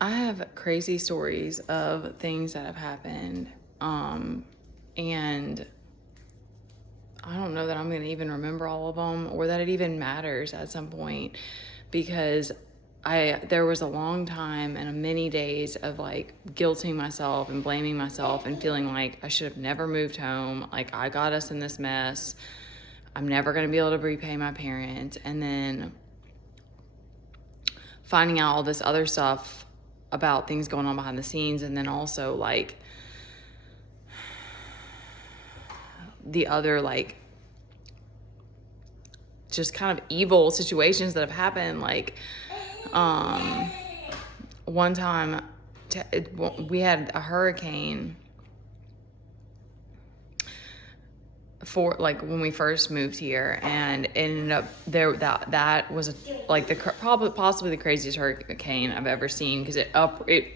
I have crazy stories of things that have happened. And I don't know that I'm going to even remember all of them or that it even matters at some point, because there was a long time and many days of like guilting myself and blaming myself and feeling like I should have never moved home. Like, I got us in this mess. I'm never going to be able to repay my parents. And then finding out all this other stuff about things going on behind the scenes. And then also like the other, like, just kind of evil situations that have happened. Like, one time we had a hurricane for like when we first moved here, and it ended up there that was like probably possibly the craziest hurricane I've ever seen, because it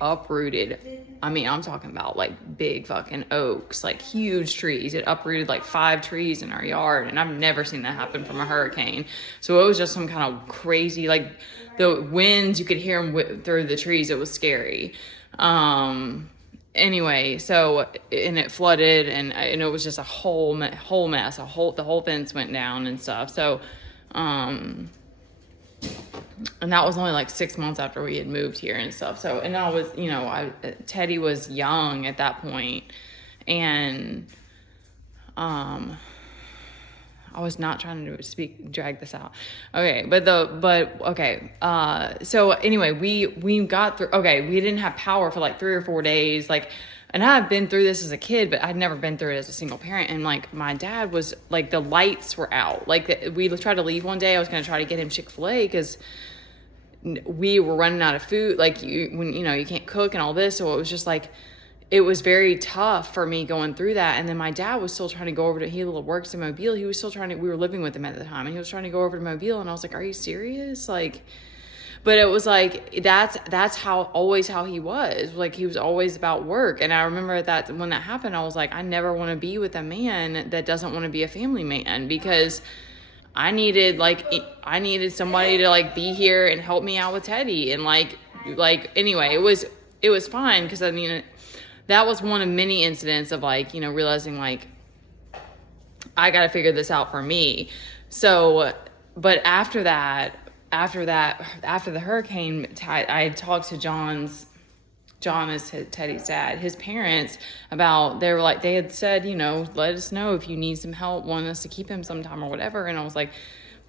uprooted. I mean, I'm talking about like big fucking oaks, like huge trees. It uprooted like 5 trees in our yard, and I've never seen that happen from a hurricane. So it was just some kind of crazy, like the winds, you could hear them through the trees. It was scary. Anyway, so, and it flooded, and it was just a whole mess. The whole fence went down and stuff. So, and that was only like 6 months after we had moved here and stuff. So, and I was, Teddy was young at that point, and, I was not trying to drag this out. Okay. Okay. So anyway, we got through, okay. We didn't have power for like 3 or 4 days. Like, and I've been through this as a kid, but I'd never been through it as a single parent. And like, my dad was like, the lights were out. Like, we tried to leave one day. I was going to try to get him Chick-fil-A because we were running out of food. Like, you can't cook and all this. So it was just like, it was very tough for me going through that. And then my dad was still trying to go over to, he works in Mobile. He was still trying to, we were living with him at the time, and he was trying to go over to Mobile. And I was like, are you serious? Like, but it was like, that's always how he was. Like, he was always about work. And I remember that when that happened, I was like, I never want to be with a man that doesn't want to be a family man, because I needed somebody to like be here and help me out with Teddy. And like, anyway, it was fine. Cause I mean, that was one of many incidents of like, realizing like, I got to figure this out for me. So, but after the hurricane, I had talked to John is Teddy's dad, his parents, about, they had said, let us know if you need some help, want us to keep him sometime or whatever. And I was like,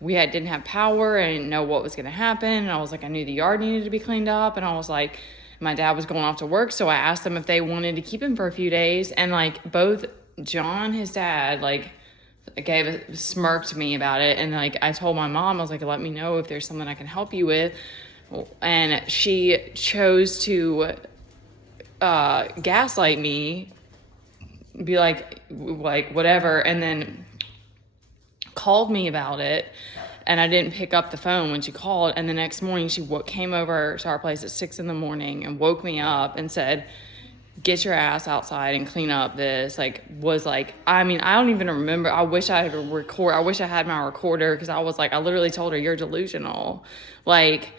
didn't have power. I didn't know what was going to happen. And I was like, I knew the yard needed to be cleaned up. And I was like, my dad was going off to work, so I asked them if they wanted to keep him for a few days. And like, both John, his dad, like smirked me about it. And like, I told my mom, I was like, let me know if there's something I can help you with. And she chose to gaslight me, be like whatever, and then called me about it. And I didn't pick up the phone when she called. And the next morning she came over to our place at 6 a.m. and woke me up and said, get your ass outside and clean up this. Like, was like, I mean, I don't even remember. I wish I had my recorder, because I was like, I literally told her, you're delusional. Like,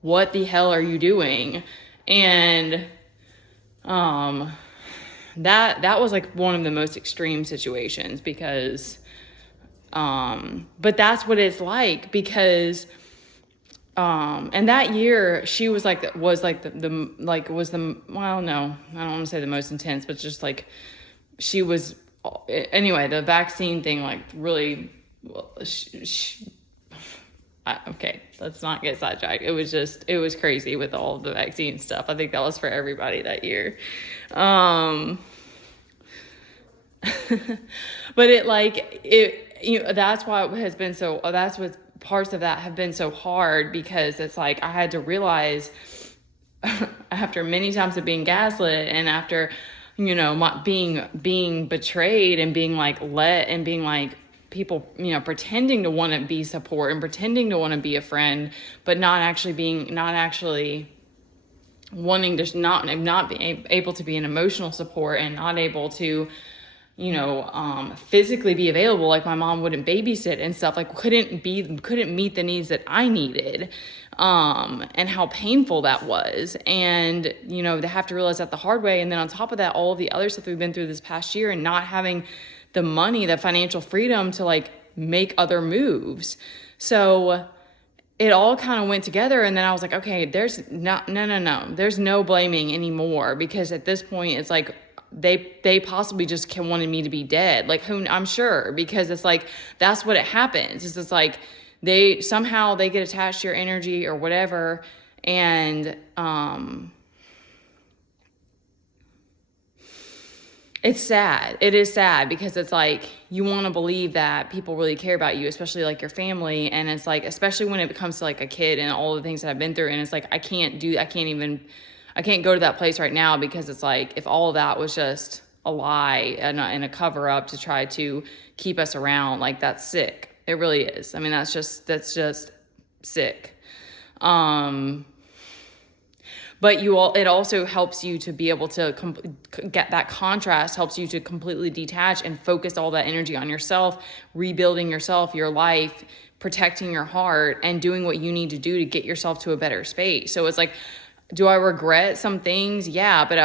what the hell are you doing? And that was like one of the most extreme situations, because but that's what it's like, because and that year she was like well, no, I don't want to say the most intense, but just like, she was, anyway, the vaccine thing, like, really, okay, let's not get sidetracked. It was crazy with all the vaccine stuff. I think that was for everybody that year. But that's why it has been so, that's what parts of that have been so hard, because it's like, I had to realize after many times of being gaslit, and after, being betrayed, and being like and being like, people, pretending to want to be support and pretending to want to be a friend, but not actually wanting to, not being able to be an emotional support, and not able to physically be available. Like my mom wouldn't babysit and stuff, like couldn't meet the needs that I needed. And how painful that was. And, they have to realize that the hard way. And then on top of that, all of the other stuff we've been through this past year and not having the money, the financial freedom to like make other moves. So it all kind of went together. And then I was like, okay, there's no, there's no blaming anymore, because at this point it's like, they possibly just wanted me to be dead. Like I'm sure, because it's like, that's what it happens. It's just like, they get attached to your energy or whatever. And, it's sad. It is sad, because it's like, you want to believe that people really care about you, especially like your family. And it's like, especially when it comes to like a kid and all the things that I've been through. And it's like, I can't go to that place right now, because it's like, if all of that was just a lie and a cover up to try to keep us around, like that's sick. It really is. I mean, that's just sick. But it also helps you to be able to get that contrast, helps you to completely detach and focus all that energy on yourself, rebuilding yourself, your life, protecting your heart, and doing what you need to do to get yourself to a better space. So it's like, do I regret some things? Yeah, but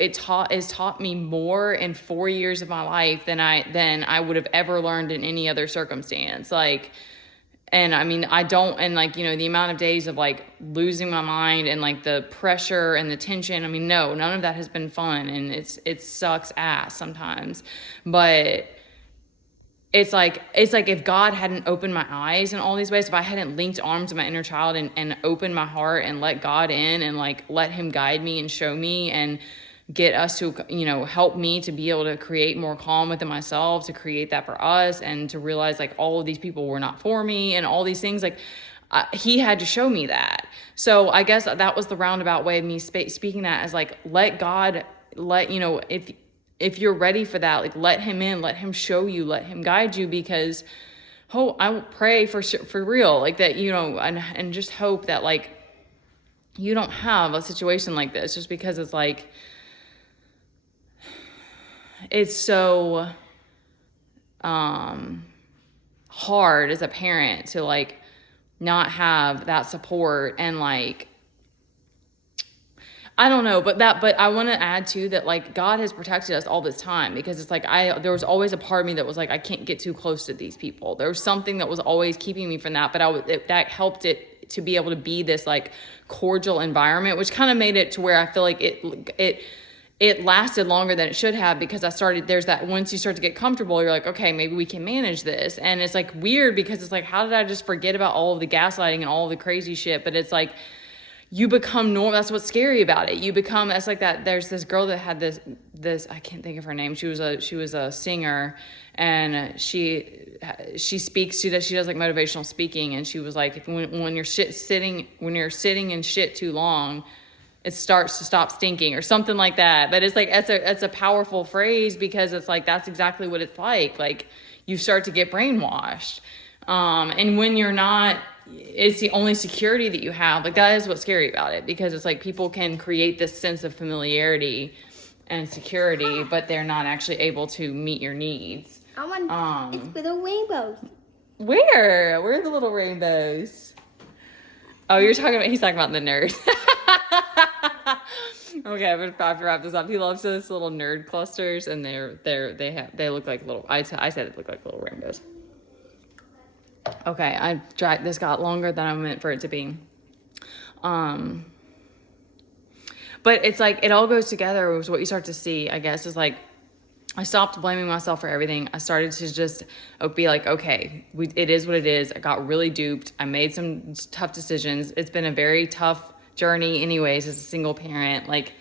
it taught me more in 4 years of my life than I would have ever learned in any other circumstance. Like, and I mean, the amount of days of like losing my mind and like the pressure and the tension. I mean, no, none of that has been fun, and it sucks ass sometimes. But it's like if God hadn't opened my eyes in all these ways, if I hadn't linked arms with my inner child and opened my heart and let God in and like let him guide me and show me and get us to, help me to be able to create more calm within myself, to create that for us, and to realize like all of these people were not for me and all these things, like he had to show me that. So I guess that was the roundabout way of me speaking that as like, let God, if you're ready for that, like let him in, let him show you, let him guide you, because I will pray for real, like that, and just hope that like you don't have a situation like this, just because it's like, it's so hard as a parent to like not have that support. And like, I don't know, but I want to add too that like God has protected us all this time, because it's like there was always a part of me that was like, I can't get too close to these people. There was something that was always keeping me from that, but that helped it to be able to be this like cordial environment, which kind of made it to where I feel like it lasted longer than it should have, because there's that, once you start to get comfortable, you're like, okay, maybe we can manage this. And it's like weird, because it's like, how did I just forget about all of the gaslighting and all of the crazy shit? But it's like, you become normal. That's what's scary about it. That's like that. There's this girl that had this, I can't think of her name. She was a singer, and she speaks to that. She does like motivational speaking. And she was like, when you're sitting in shit too long, it starts to stop stinking, or something like that. But it's like, that's a powerful phrase, because it's like, that's exactly what it's like. Like you start to get brainwashed. And when you're not, it's the only security that you have. Like that is what's scary about it, because it's like people can create this sense of familiarity and security, but they're not actually able to meet your needs. I want it's little rainbows. Where are the little rainbows? Oh, he's talking about the nerd. Okay, I'm gonna have to wrap this up. He loves those little nerd clusters, and they look like little. I said it looked like little rainbows. Okay, this got longer than I meant for it to be. But it's like, it all goes together with what you start to see, I guess, is like, I stopped blaming myself for everything. I started to just be like, okay, it is what it is. I got really duped. I made some tough decisions. It's been a very tough journey anyways, as a single parent. Like,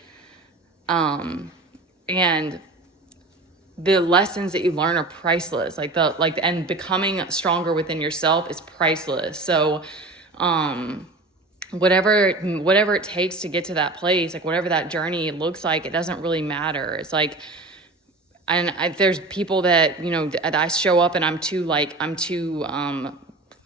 and the lessons that you learn are priceless. And becoming stronger within yourself is priceless. So, whatever it takes to get to that place, like whatever that journey looks like, it doesn't really matter. It's like, there's people that, that I show up and I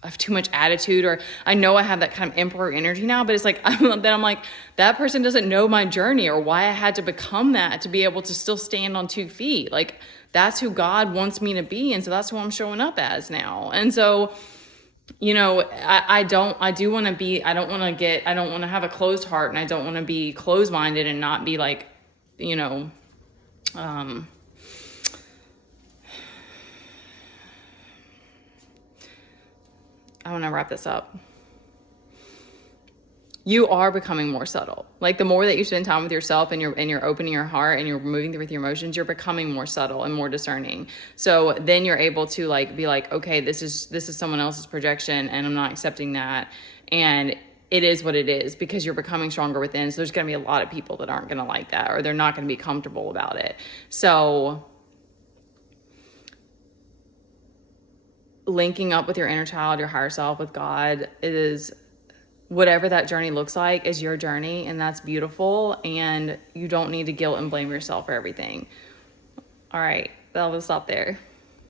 have too much attitude, or I know I have that kind of emperor energy now, but it's like, I'm like, that person doesn't know my journey or why I had to become that to be able to still stand on 2 feet. Like, that's who God wants me to be. And so that's who I'm showing up as now. And so, you know, I don't want to have a closed heart, and I don't want to be closed minded and not be like, you know, I want to wrap this up. You are becoming more subtle. Like the more that you spend time with yourself and you're opening your heart and you're moving through with your emotions, you're becoming more subtle and more discerning. So then you're able to like be like, okay, this is someone else's projection and I'm not accepting that. And it is what it is, because you're becoming stronger within. So there's going to be a lot of people that aren't going to like that, or they're not going to be comfortable about it. So linking up with your inner child, your higher self, with God, is whatever that journey looks like is your journey, and that's beautiful, and you don't need to guilt and blame yourself for everything. All right, I'll stop there.